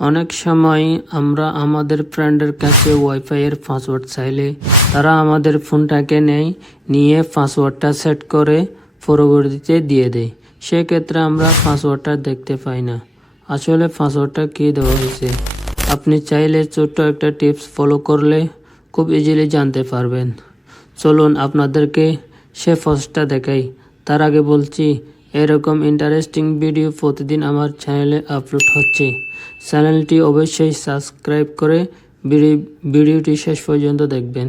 অনেক সময় আমরা আমাদের ফ্রেন্ডের কাছে ওয়াইফাই এর পাসওয়ার্ড চাইলে তারা আমাদের ফোনটাকে নিয়ে পাসওয়ার্ডটা সেট করে পরবর্তীতে দিয়ে দেয়। সেক্ষেত্রে আমরা পাসওয়ার্ডটা দেখতে পাই না আসলে পাসওয়ার্ডটা কি দেওয়া হয়েছে। আপনি চাইলে ছোট্ট একটা টিপস ফলো করলে খুব ইজিলি জানতে পারবেন। চলুন আপনাদেরকে সে প্রসেসটা দেখাই। তার আগে বলছি, এরকম ইন্টারেস্টিং ভিডিও প্রতিদিন আমার চ্যানেলে আপলোড হচ্ছে। চ্যানেলটি অবশ্যই সাবস্ক্রাইব করে ভিডিওটি শেষ পর্যন্ত দেখবেন।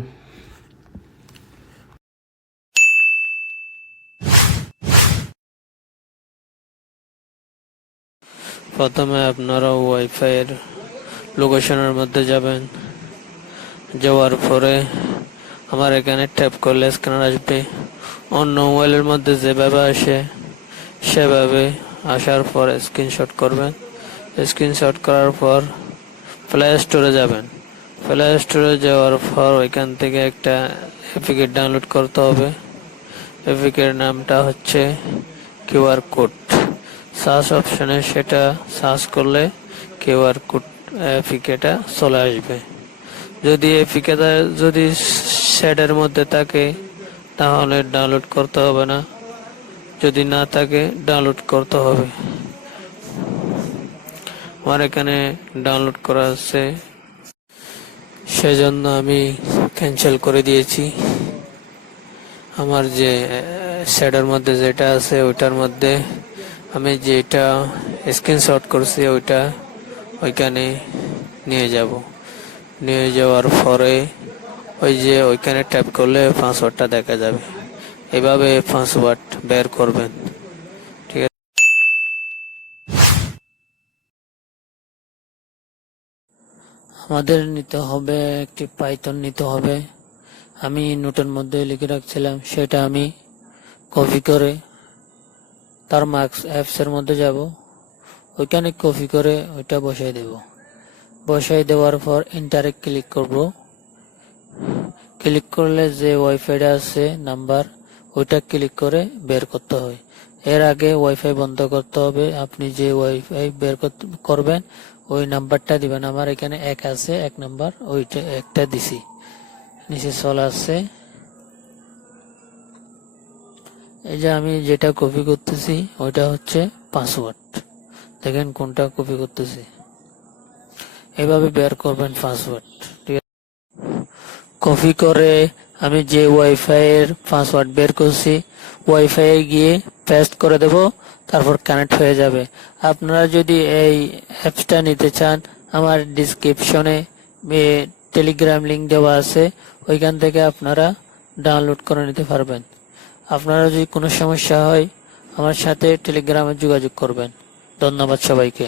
প্রথমে আপনারা ওয়াইফাই এর লোকেশনের মধ্যে যাবেন। যাওয়ার পরে আমার এখানে ট্যাপ করলে স্ক্যানার আসবে। অন্য মোবাইলের মধ্যে যেভাবে আসে সেভাবে আসার পর স্ক্রিনশট করবেন। স্ক্রিনশট করার পর প্লে স্টোরে যাবেন। প্লে স্টোরে যাওয়ার পর ওইখান থেকে একটা এপিকে ডাউনলোড করতে হবে। এপিকের নামটা হচ্ছে কিউআর কোড। সার্চ অপশনে সেটা সার্চ করলে কিউআর কোড এপিকেটা চলে আসবে। যদি এপিকেটা যদি সেটের মধ্যে থাকে তাহলে ডাউনলোড করতে হবে না, যদি না থাকে ডাউনলোড করতে হবে। আমার এখানে ডাউনলোড করা আছে, সেজন্য আমি ক্যান্সেল করে দিয়েছি। আমার যে সেটের মধ্যে যেটা আছে ওইটার মধ্যে আমি যেটা স্ক্রিনশট করছি ওইটা ওইখানে নিয়ে যাব। নিয়ে যাওয়ার পরে ওই যে ওইখানে ট্যাপ করলে পাসওয়ার্ডটা দেখা যাবে। এভাবে পাসওয়ার্ড বের করবেন। ঠিক আছে, আমাদের নিতে হবে একটি পাইথন নিতে হবে। আমি নোটের মধ্যে লিখে রাখছিলাম, সেটা আমি কপি করে তার মার্কস অ্যাপস এর মধ্যে যাব। ওইখানে কপি করে ওইটা বসাই দেব। বসাই দেওয়ার পর এন্টারে ক্লিক করব। ক্লিক করলে যে ওয়াইফাইটা আছে নাম্বার ওইটা ক্লিক করে বের করতে হয়। এর আগে ওয়াইফাই বন্ধ করতে হবে। আপনি যে ওয়াইফাই বের করবেন ওই নাম্বারটা দিবেন। আমার এখানে 1 আছে, 1 নাম্বার, ওইটা একটা দিছি। নিচে চলে আসছে। এই যে আমি যেটা কপি করতেছি ওইটা হচ্ছে পাসওয়ার্ড। দেখেন কোনটা কপি করতেছি। এভাবে বের করবেন পাসওয়ার্ড। ঠিক আছে, কপি করে আমি যে ওয়াইফাই এর পাসওয়ার্ড বের করছি ওয়াইফাই এ গিয়ে পেস্ট করে দেব, তারপর কানেক্ট হয়ে যাবে। আপনারা যদি এই অ্যাপসটা নিতে চান আমার ডেসক্রিপশনে টেলিগ্রাম লিংক দেওয়া আছে, ওইখান থেকে আপনারা ডাউনলোড করে নিতে পারবেন। আপনারা যদি কোনো সমস্যা হয় আমার সাথে টেলিগ্রামে যোগাযোগ করবেন। ধন্যবাদ সবাইকে।